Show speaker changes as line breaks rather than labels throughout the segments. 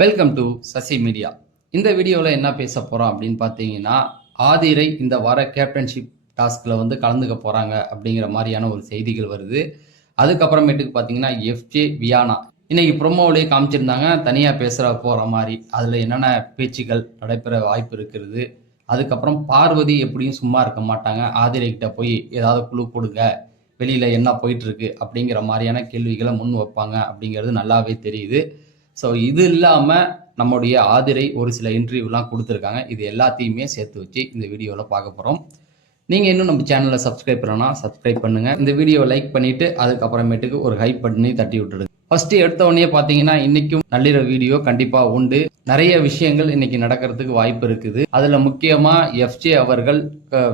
Welcome to Sasi media இந்த வீடியோவில் என்ன பேச போகிறோம் அப்படின்னு பார்த்தீங்கன்னா ஆதிரை இந்த வார கேப்டன்ஷிப் டாஸ்கில் வந்து கலந்துக்க போகிறாங்க அப்படிங்கிற மாதிரியான ஒரு செய்திகள் வருது. அதுக்கப்புறமேட்டுக்கு பார்த்தீங்கன்னா எஃப்ஜே வியானா இன்னைக்கு ப்ரொமோவிலேயே காமிச்சிருந்தாங்க தனியாக பேசுகிற போகிற மாதிரி. அதில் என்னென்ன பேச்சுக்கள் நடைபெற வாய்ப்பு இருக்கிறது? அதுக்கப்புறம் பார்வதி எப்படியும் சும்மா இருக்க மாட்டாங்க. ஆதிரை கிட்ட போய் ஏதாவது குழு கொடுங்க. வெளியில் என்ன போயிட்டுருக்கு அப்படிங்கிற மாதிரியான கேள்விகளை முன் வைப்பாங்க அப்படிங்கிறது நல்லாவே தெரியுது. ஸோ இது இல்லாமல் நம்முடைய ஆதிரை ஒரு சில இன்டர்வியூலாம் கொடுத்துருக்காங்க. இது எல்லாத்தையுமே சேர்த்து வச்சு இந்த வீடியோவில் பார்க்க போகிறோம் நீங்கள் இன்னும் நம்ம சேனலில் சப்ஸ்கிரைப் பண்ணனா சப்ஸ்கிரைப் பண்ணுங்கள் இந்த வீடியோவை லைக் பண்ணிவிட்டு அதுக்கப்புறமேட்டுக்கு ஒரு ஹைப் பண்ணி தட்டி விட்டுடுங்க. ஃபர்ஸ்ட் எடுத்த உடனே பார்த்தீங்கன்னா இன்னைக்கும் நள்ளிரவு வீடியோ கண்டிப்பாக உண்டு. நிறைய விஷயங்கள் இன்னைக்கு நடக்கிறதுக்கு வாய்ப்பு இருக்குது. அதில் முக்கியமா எஃப்ஜே அவர்கள்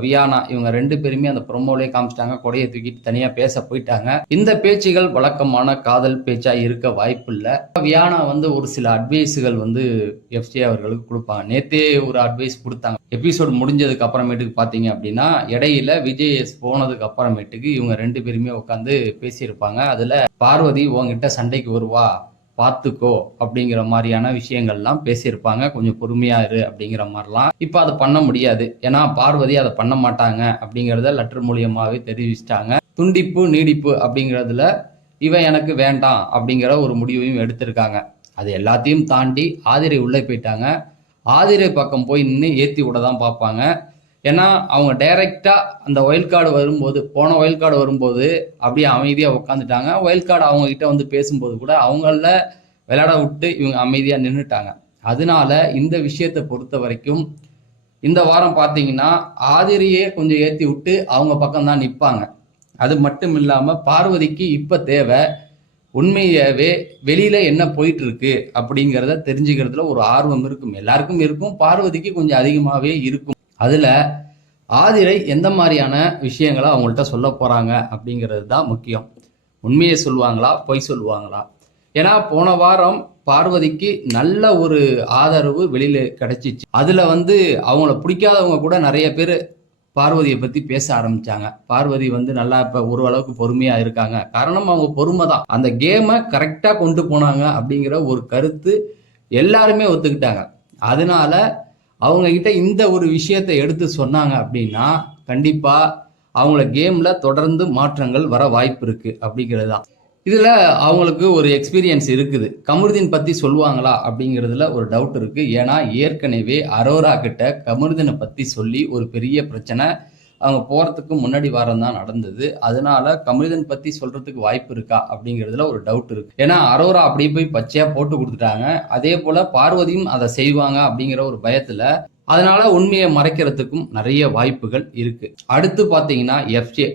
வியானா இவங்க ரெண்டு பேருமே அந்த ப்ரொமோலே காமிச்சிட்டாங்க. கொடையை தூக்கிட்டு தனியாக பேச போயிட்டாங்க. இந்த பேச்சுகள் வழக்கமான காதல் பேச்சா இருக்க வாய்ப்பு இல்லை. வியானா வந்து ஒரு சில அட்வைஸுகள் வந்து எஃப்ஜே அவர்களுக்கு கொடுப்பாங்க. நேத்தே ஒரு அட்வைஸ் கொடுத்தாங்க. எபிசோட் முடிஞ்சதுக்கு அப்புறமேட்டுக்கு பார்த்தீங்க அப்படின்னா இடையில விஜய் எஸ் போனதுக்கு அப்புறமேட்டுக்கு இவங்க ரெண்டு பேருமே உட்காந்து பேசியிருப்பாங்க. அதில் பார்வதி உங்ககிட்ட சண்டைக்கு வருவா பார்த்துக்கோ அப்படிங்கிற மாதிரியான விஷயங்கள்லாம் பேசியிருப்பாங்க. கொஞ்சம் பொறுமையா இரு அப்படிங்கிற மாதிரிலாம். இப்போ அதை பண்ண முடியாது. ஏன்னா பார்வதி அதை பண்ண மாட்டாங்க அப்படிங்கிறத லெட்டர் மூலியமாகவே தெரிவிச்சிட்டாங்க. துண்டிப்பு நீடிப்பு அப்படிங்கிறதுல இவன் எனக்கு வேண்டாம் அப்படிங்கிற ஒரு முடிவையும் எடுத்திருக்காங்க. அது எல்லாத்தையும் தாண்டி ஆதிரை உள்ளே போயிட்டாங்க. ஆதிரை பக்கம் போய் நின்று ஏற்றி விட தான் பார்ப்பாங்க. ஏன்னா அவங்க டைரெக்டாக அந்த ஒயில் கார்டு வரும்போது போன ஒயில் கார்டு வரும்போது அப்படியே அமைதியாக உட்காந்துட்டாங்க ஒயில் கார்டு அவங்க கிட்ட வந்து பேசும்போது கூட அவங்கள விளையாட விட்டு இவங்க அமைதியாக நின்றுட்டாங்க அதனால இந்த விஷயத்தை பொறுத்த வரைக்கும் இந்த வாரம் பார்த்தீங்கன்னா ஆதிரியே கொஞ்சம் ஏற்றி விட்டு அவங்க பக்கம் தான் நிற்பாங்க அது மட்டும் இல்லாமல் பார்வதிக்கு இப்போ தேவை உண்மையாகவே வெளியில் என்ன போயிட்டு இருக்கு அப்படிங்கிறத தெரிஞ்சுக்கிறதுல ஒரு ஆர்வம் இருக்கும். எல்லாருக்கும் இருக்கும். பார்வதிக்கு கொஞ்சம் அதிகமாகவே இருக்கும். அதில் ஆதிரை எந்த மாதிரியான விஷயங்களை அவங்கள்ட்ட சொல்ல போகிறாங்க அப்படிங்கிறது தான் முக்கியம். உண்மையை சொல்லுவாங்களா? பொய் சொல்லுவாங்களா? ஏன்னா போன வாரம் பார்வதிக்கு நல்ல ஒரு ஆதரவு வெளியில் கிடைச்சிச்சு. அதில் வந்து அவங்கள பிடிக்காதவங்க கூட நிறைய பேர் பார்வதியை பற்றி பேச ஆரம்பித்தாங்க பார்வதி வந்து நல்லா இப்போ ஓரளவுக்கு பொறுமையாக இருக்காங்க. காரணம் அவங்க பொறுமை தான். அந்த கேமை கரெக்டாக கொண்டு போனாங்க அப்படிங்கிற ஒரு கருத்து எல்லாருமே ஒத்துக்கிட்டாங்க. அதனால அவங்க கிட்ட இந்த ஒரு விஷயத்தை எடுத்து சொன்னாங்க அப்படின்னா கண்டிப்பா அவங்கள கேம்ல தொடர்ந்து மாற்றங்கள் வர வாய்ப்பு இருக்கு அப்படிங்கிறது தான். இதுல அவங்களுக்கு ஒரு எக்ஸ்பீரியன்ஸ் இருக்குது. கமருதீன் பத்தி சொல்லுவாங்களா அப்படிங்கிறதுல ஒரு டவுட் இருக்கு. ஏன்னா ஏற்கனவே அரோரா கிட்ட கமருதீனை பத்தி சொல்லி ஒரு பெரிய பிரச்சனை அவங்க போகிறதுக்கு முன்னாடி வாரம் தான் நடந்தது. அதனால கமலிதன் பற்றி சொல்றதுக்கு வாய்ப்பு இருக்கா அப்படிங்கிறதுல ஒரு டவுட் இருக்கு. ஏன்னா அரோரா அப்படியே போய் பச்சையாக போட்டு கொடுத்துட்டாங்க. அதே போல் பார்வதியும் அதை செய்வாங்க அப்படிங்கிற ஒரு பயத்தில் அதனால உண்மையை மறைக்கிறதுக்கும் நிறைய வாய்ப்புகள் இருக்கு. அடுத்து பார்த்தீங்கன்னா எஃப்ஜே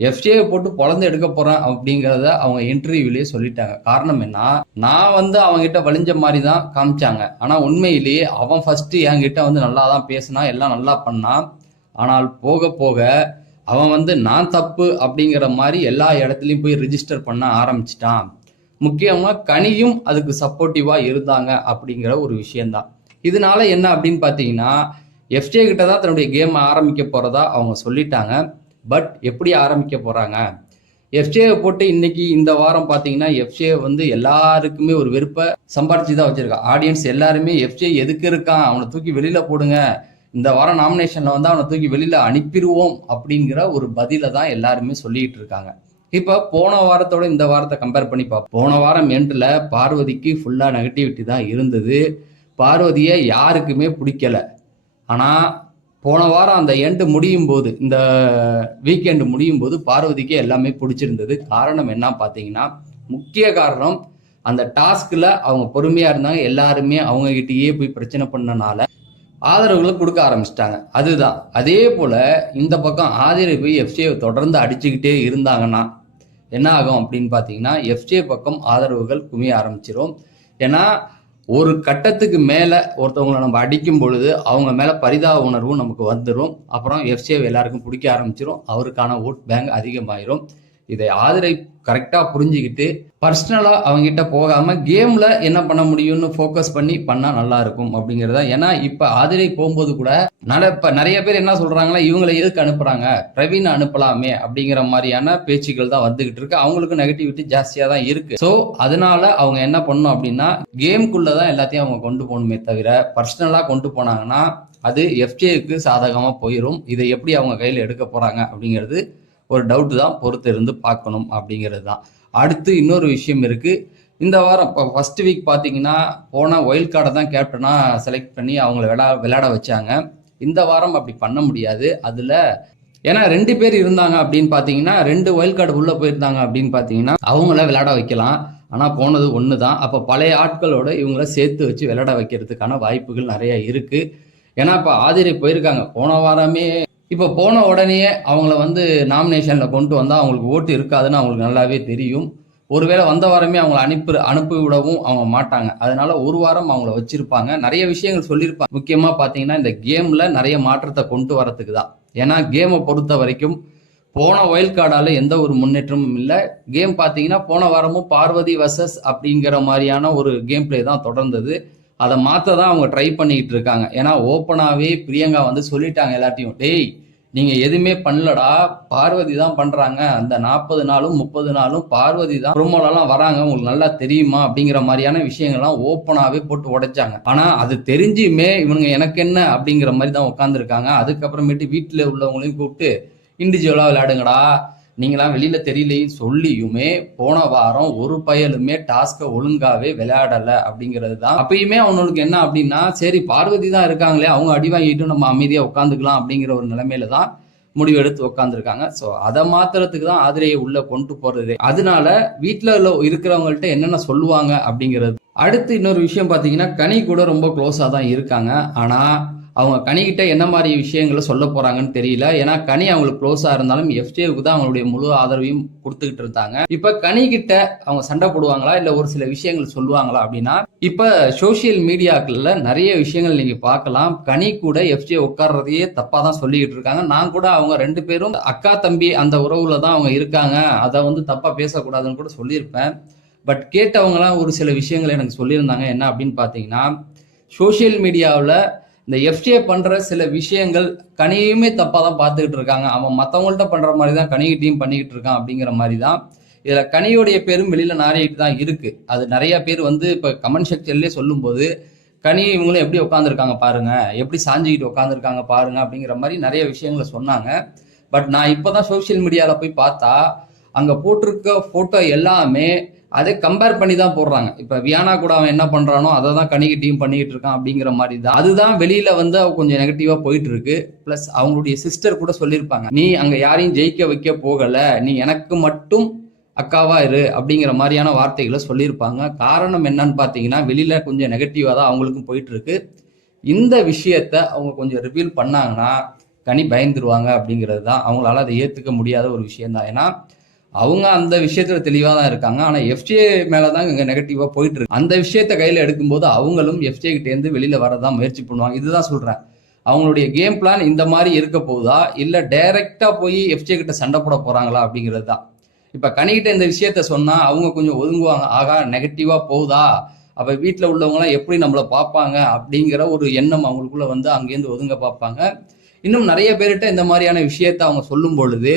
எஃப்ஜே போட்டு பொழந்து எடுக்க போறேன் அப்படிங்கிறத அவங்க இன்டர்வியூலயே சொல்லிட்டாங்க. காரணம் என்ன? நான் வந்து அவங்ககிட்ட வலிஞ்ச மாதிரி தான் காமிச்சாங்க. ஆனா உண்மையிலேயே அவன் ஃபர்ஸ்ட் என்கிட்ட வந்து நல்லா தான் பேசினா எல்லாம் நல்லா பண்ணான் ஆனால் போக போக அவன் வந்து நான் தப்பு அப்படிங்கிற மாதிரி எல்லா இடத்துலையும் போய் ரிஜிஸ்டர் பண்ண ஆரம்பிச்சிட்டான். முக்கியமாக கனியும் அதுக்கு சப்போர்ட்டிவாக இருந்தாங்க அப்படிங்கிற ஒரு விஷயந்தான் இதனால என்ன அப்படின்னு பார்த்தீங்கன்னா எஃப்ஜே கிட்ட தான் தன்னுடைய கேம் ஆரம்பிக்க போகிறதா அவங்க சொல்லிட்டாங்க. பட் எப்படி ஆரம்பிக்க போகிறாங்க எஃப்ஜேவை போட்டு இன்னைக்கு இந்த வாரம் பார்த்தீங்கன்னா எஃப்ஜே வந்து எல்லாருக்குமே ஒரு வெறுப்பை சம்பாரிச்சு தான் வச்சுருக்கான் ஆடியன்ஸ் எல்லாருமே எஃப்ஜே எதுக்கு இருக்கான்? அவனை தூக்கி வெளியில் போடுங்க. இந்த வாரம் நாமினேஷன்ல வந்து அவனை தூக்கி வெளியில அனுப்பிடுவோம் அப்படிங்கிற ஒரு பதில தான் எல்லாருமே சொல்லிட்டு இருக்காங்க. இப்ப போன வாரத்தோட இந்த வாரத்தை கம்பேர் பண்ணி பார்ப்போம் போன வாரம் எண்டில் பார்வதிக்கு ஃபுல்லா நெகட்டிவிட்டி தான் இருந்தது. பார்வதியை யாருக்குமே பிடிக்கல. ஆனா போன வாரம் அந்த எண்டு முடியும் போது இந்த வீக்கெண்டு முடியும் போது பார்வதிக்கு எல்லாமே பிடிச்சிருந்தது. காரணம் என்ன பார்த்தீங்கன்னா முக்கிய காரணம் அந்த டாஸ்க்ல அவங்க பொறுமையா இருந்தாங்க. எல்லாருமே அவங்க கிட்டயே போய் பிரச்சனை பண்ணனால ஆதரவுகளை கொடுக்க ஆரம்பிச்சிட்டாங்க. அதுதான். அதே போல் இந்த பக்கம் ஆதிரை போய் எஃப்ஜே தொடர்ந்து அடிச்சுக்கிட்டே இருந்தாங்கன்னா என்ன ஆகும் அப்படின்னு பார்த்தீங்கன்னா எஃப்சிஏ பக்கம் ஆதரவுகள் குமிய ஆரம்பிச்சிடும் ஏன்னா ஒரு கட்டத்துக்கு மேலே ஒருத்தவங்களை நம்ம அடிக்கும் பொழுது அவங்க மேலே பரிதாப உணர்வும் நமக்கு வந்துடும் அப்புறம் எஃப்ஜே எல்லாருக்கும் பிடிக்க ஆரம்பிச்சிடும் அவருக்கான ஓட் பேங்க் அதிகமாயிரும். இதை ஆதிரை கரெக்டாக புரிஞ்சுக்கிட்டு பர்சனலாக அவங்ககிட்ட போகாமல் கேமில் என்ன பண்ண முடியும்னு ஃபோக்கஸ் பண்ணி பண்ணால் நல்லா இருக்கும் தான். ஏன்னா இப்போ ஆதிரை போகும்போது கூட நட இப்போ நிறைய பேர் என்ன சொல்கிறாங்கன்னா இவங்களை எதுக்கு அனுப்புகிறாங்க பிரவீன் அனுப்பலாமே அப்படிங்கிற மாதிரியான பேச்சுக்கள் தான் வந்துகிட்டு இருக்கு. அவங்களுக்கு நெகட்டிவிட்டி ஜாஸ்தியாக தான் இருக்குது ஸோ அதனால அவங்க என்ன பண்ணணும் அப்படின்னா கேம்குள்ளே தான் எல்லாத்தையும் அவங்க கொண்டு போகணுமே தவிர பர்சனலாக கொண்டு போனாங்கன்னா அது எஃப்ஜேக்கு சாதகமாக போயிடும் இதை எப்படி அவங்க கையில் எடுக்க போகிறாங்க அப்படிங்கிறது ஒரு டவுட் தான் பொறுத்து இருந்து பார்க்கணும் அப்படிங்கிறது தான். அடுத்து இன்னொரு விஷயம் இருக்குது இந்த வாரம் இப்போ ஃபஸ்ட் வீக் பார்த்தீங்கன்னா போன ஒயில்ட் கார்டை தான் கேப்டனாக செலக்ட் பண்ணி அவங்கள விளா விளையாட வச்சாங்க. இந்த வாரம் அப்படி பண்ண முடியாது. அதில் ஏன்னா ரெண்டு பேர் இருந்தாங்க அப்படின்னு பார்த்தீங்கன்னா ரெண்டு ஒயில்ட் கார்டு உள்ளே போயிருந்தாங்க அப்படின்னு பார்த்தீங்கன்னா அவங்கள விளையாட வைக்கலாம். ஆனால் போனது ஒன்று தான். அப்போ பழைய ஆட்களோட இவங்கள சேர்த்து வச்சு விளையாட வைக்கிறதுக்கான வாய்ப்புகள் நிறையா இருக்குது ஏன்னா இப்போ ஆதிரை போயிருக்காங்க. போன வாரமே இப்போ போன உடனே அவங்கள வந்து நாமினேஷனில் கொண்டு வந்தால் அவங்களுக்கு ஓட்டு இருக்காதுன்னு அவங்களுக்கு நல்லாவே தெரியும். ஒருவேளை வந்த வாரமே அவங்கள அனுப்பி அனுப்பி விடவும் அவங்க மாட்டாங்க. அதனால ஒரு வாரம் அவங்கள வச்சிருப்பாங்க. நிறைய விஷயங்கள் சொல்லியிருப்பாங்க. முக்கியமா பார்த்தீங்கன்னா இந்த கேம்ல நிறைய மாற்றத்தை கொண்டு வரத்துக்கு தான். ஏன்னா கேமை பொறுத்த வரைக்கும் போன ஒயில் கார்டால எந்த ஒரு முன்னேற்றமும் இல்லை. கேம் பார்த்தீங்கன்னா போன வாரமும் பார்வதி வர்சஸ் அப்படிங்கிற மாதிரியான ஒரு கேம் பிளே தான் தொடர்ந்தது. அதை மாற்ற தான் அவங்க ட்ரை பண்ணிக்கிட்டு இருக்காங்க ஏன்னா ஓப்பனாகவே பிரியங்கா வந்து சொல்லிட்டாங்க எல்லாத்தையும் டேய் நீங்கள் எதுவுமே பண்ணலடா பார்வதி தான் பண்ணுறாங்க அந்த நாற்பது நாளும் முப்பது நாளும் பார்வதி தான் ப்ரோமோலலாம் வராங்க. உங்களுக்கு நல்லா தெரியுமா? அப்படிங்கிற மாதிரியான விஷயங்கள்லாம் ஓப்பனாகவே போட்டு உடைச்சாங்க. ஆனால் அது தெரிஞ்சுமே இவனுங்க எனக்கு என்ன அப்படிங்கிற மாதிரி தான் உட்காந்துருக்காங்க அதுக்கப்புறமேட்டு வீட்டில் உள்ளவங்களையும் கூப்பிட்டு இண்டிவிஜுவலா விளையாடுங்கடா. நீங்களாம் வெளியில தெரியலையும் சொல்லியுமே போன வாரம் ஒரு பயலுமே டாஸ்கை ஒழுங்காவே விளையாடல அப்படிங்கிறது தான். அப்பயுமே அவனுக்கு என்ன அப்படின்னா சரி பார்வதி தான் இருக்காங்களே அவங்க அடி வாங்கிட்டு நம்ம அமைதியா உட்காந்துக்கலாம் அப்படிங்கிற ஒரு நிலைமையில தான் முடிவு எடுத்து உட்காந்துருக்காங்க ஸோ அதை மாத்துறதுக்கு தான் ஆதிரையை உள்ள கொண்டு போறது. அதனால வீட்டில் இருக்கிறவங்கள்ட்ட என்னென்ன சொல்லுவாங்க அப்படிங்கிறது. அடுத்து இன்னொரு விஷயம் பார்த்தீங்கன்னா கனி கூட ரொம்ப க்ளோஸாக தான் இருக்காங்க. ஆனால் அவங்க கனிகிட்ட என்ன மாதிரி விஷயங்களை சொல்ல போறாங்கன்னு தெரியல. ஏன்னா கனி அவங்களுக்கு க்ளோஸா இருந்தாலும் எஃப்ஜேவுக்கு தான் அவங்களுடைய முழு ஆதரவையும் கொடுத்துக்கிட்டு இருந்தாங்க இப்ப கனி அவங்க சண்டை போடுவாங்களா? இல்ல ஒரு சில விஷயங்கள் சொல்லுவாங்களா அப்படின்னா இப்ப சோசியல் மீடியாக்கள்ல நிறைய விஷயங்கள் நீங்க பார்க்கலாம். கனி கூட எஃப்ஜே உட்கார்றதையே தப்பா தான் சொல்லிக்கிட்டு இருக்காங்க. நான் கூட அவங்க ரெண்டு பேரும் அக்கா தம்பி அந்த உறவுல தான் அவங்க இருக்காங்க. அதை வந்து தப்பா பேசக்கூடாதுன்னு கூட சொல்லியிருப்பேன். பட் கேட்டவங்கலாம் ஒரு சில விஷயங்கள் எனக்கு சொல்லியிருந்தாங்க. என்ன அப்படின்னு பார்த்தீங்கன்னா சோசியல் மீடியாவில் இந்த எஃப்டிஏ பண்ற சில விஷயங்கள் கனியுமே தப்பா தான் பார்த்துக்கிட்டு இருக்காங்க. அவன் மற்றவங்கள்ட்ட பண்ற மாதிரி தான் கனிகிட்டையும் பண்ணிக்கிட்டு இருக்கான் அப்படிங்கிற மாதிரி தான். இதுல கனியோடைய பேரும் வெளியில நாரிட்டு தான் இருக்கு. அது நிறைய பேர் வந்து இப்ப கமெண்ட் செக்ஷன்லேயே சொல்லும்போது கனி இவங்களும் எப்படி உட்காந்துருக்காங்க பாருங்க எப்படி சாஞ்சிக்கிட்டு உட்காந்துருக்காங்க பாருங்க அப்படிங்கிற மாதிரி நிறைய விஷயங்களை சொன்னாங்க. பட் நான் இப்போதான் சோஷியல் மீடியாவில் போய் பார்த்தா அங்கே போட்டிருக்க ஃபோட்டோ எல்லாமே அதை கம்பேர் பண்ணி தான் போடுறாங்க. இப்போ வியானா கூட அவன் என்ன பண்ணுறானோ அதை தான் கணிக்கு டீம் பண்ணிக்கிட்டு இருக்கான் அப்படிங்கிற மாதிரி தான். அதுதான் வெளியில் வந்து அவ கொஞ்சம் நெகட்டிவாக போயிட்டு இருக்கு ப்ளஸ் அவங்களுடைய சிஸ்டர் கூட சொல்லியிருப்பாங்க நீ அங்கே யாரையும் ஜெயிக்க வைக்க போகலை. நீ எனக்கு மட்டும் அக்காவா இரு அப்படிங்கிற மாதிரியான வார்த்தைகளை சொல்லியிருப்பாங்க. காரணம் என்னன்னு பார்த்தீங்கன்னா வெளியில் கொஞ்சம் நெகட்டிவாக தான் அவங்களுக்கும் போயிட்டு இருக்கு இந்த விஷயத்த அவங்க கொஞ்சம் ரிவீல் பண்ணாங்கன்னா கனி பயந்துருவாங்க அப்படிங்கிறது தான். அவங்களால அதை ஏற்றுக்க முடியாத ஒரு விஷயம் தான் ஏன்னா அவங்க அந்த விஷயத்துல தெளிவாக தான் இருக்காங்க. ஆனா எஃப்ஜே மேலே தான் இங்க நெகட்டிவா போயிட்டு இருக்கு. அந்த விஷயத்த கையில எடுக்கும்போது அவங்களும் எஃப்ஜே கிட்டேருந்து இருந்து வெளியில வரதான் முயற்சி பண்ணுவாங்க. இதுதான் சொல்றேன். அவங்களுடைய கேம் பிளான் இந்த மாதிரி இருக்க போகுதா? இல்ல டைரக்டா போய் எஃப்ஜே கிட்ட சண்டை போட போறாங்களா? அப்படிங்கிறது தான். இப்ப கனிகிட்ட இந்த விஷயத்த சொன்னா அவங்க கொஞ்சம் ஒதுங்குவாங்க. ஆகா நெகட்டிவா போகுதா? அப்ப வீட்டுல உள்ளவங்களாம் எப்படி நம்மளை பார்ப்பாங்க? அப்படிங்கிற ஒரு எண்ணம் அவங்களுக்குள்ள வந்து அங்கேருந்து ஒதுங்க பார்ப்பாங்க. இன்னும் நிறைய பேர்கிட்ட இந்த மாதிரியான விஷயத்த அவங்க சொல்லும் பொழுது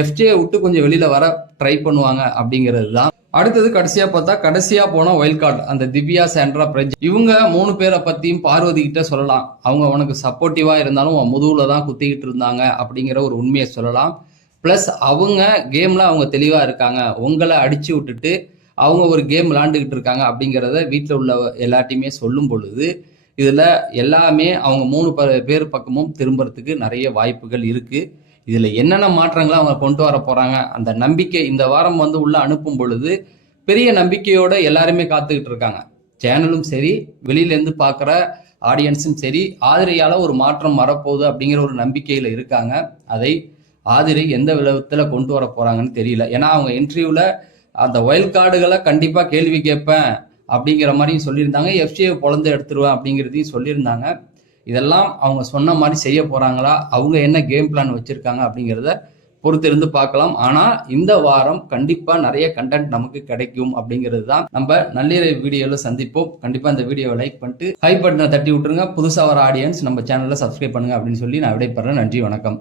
எஃப்ஜே விட்டு கொஞ்சம் வெளியில வர ட்ரை பண்ணுவாங்க அப்படிங்கிறது தான் அடுத்தது கடைசியா பார்த்தா கடைசியா போன வைல்ட் கார்டு அந்த திவ்யா சாண்ட்ரா பிரஜ். இவங்க மூணு பேரை பத்தியும் பார்வதி கிட்ட சொல்லலாம். அவங்க உனக்கு சப்போர்ட்டிவா இருந்தாலும் உன் முதுகுல தான் குத்திக்கிட்டு இருந்தாங்க அப்படிங்கிற ஒரு உண்மையை சொல்லலாம். ப்ளஸ் அவங்க கேம்ல அவங்க தெளிவா இருக்காங்க. உங்களை அடிச்சு விட்டுட்டு அவங்க ஒரு கேம் விளாண்டுக்கிட்டு இருக்காங்க அப்படிங்கிறத வீட்டில் உள்ள எல்லாத்தையுமே சொல்லும் பொழுது இதுல எல்லாமே அவங்க மூணு பேர் பக்கமும் திரும்புறதுக்கு நிறைய வாய்ப்புகள் இருக்குது இதுல என்னென்ன மாற்றங்களை அவங்க கொண்டு வர போறாங்க அந்த நம்பிக்கை இந்த வாரம் வந்து உள்ள அனுப்பும் பொழுது பெரிய நம்பிக்கையோட எல்லாருமே காத்துக்கிட்டு இருக்காங்க. சேனலும் சரி வெளியிலேருந்து பார்க்குற ஆடியன்ஸும் சரி ஆதிரையால் ஒரு மாற்றம் வரப்போகுது அப்படிங்கிற ஒரு நம்பிக்கையில் இருக்காங்க. அதை ஆதிரை எந்த விதத்தில் கொண்டு வர போகிறாங்கன்னு தெரியல. ஏன்னா அவங்க இன்டர்வியூவில் அந்த ஒயல் கார்டுகளை கண்டிப்பாக கேள்வி கேட்பேன் அப்படிங்கிற மாதிரியும் சொல்லியிருந்தாங்க. எஃப்சியை பொழந்து எடுத்துருவேன் அப்படிங்கிறதையும் சொல்லியிருந்தாங்க. இதெல்லாம் அவங்க சொன்ன மாதிரி செய்ய போகிறாங்களா அவங்க என்ன கேம் பிளான் வச்சுருக்காங்க அப்படிங்கிறத பொறுத்திருந்து பார்க்கலாம். ஆனால் இந்த வாரம் கண்டிப்பாக நிறைய கண்டென்ட் நமக்கு கிடைக்கும் அப்படிங்கிறது தான் நம்ம நள்ளிரவு வீடியோவில் சந்திப்போம். கண்டிப்பாக இந்த வீடியோவை லைக் பண்ணிட்டு ஹை பட்டனை தட்டி விட்டுருங்க. புதுசாக வர ஆடியன்ஸ் நம்ம சேனலில் சப்ஸ்கிரைப் பண்ணுங்க அப்படின்னு சொல்லி நான் விடைபெறேன். நன்றி வணக்கம்.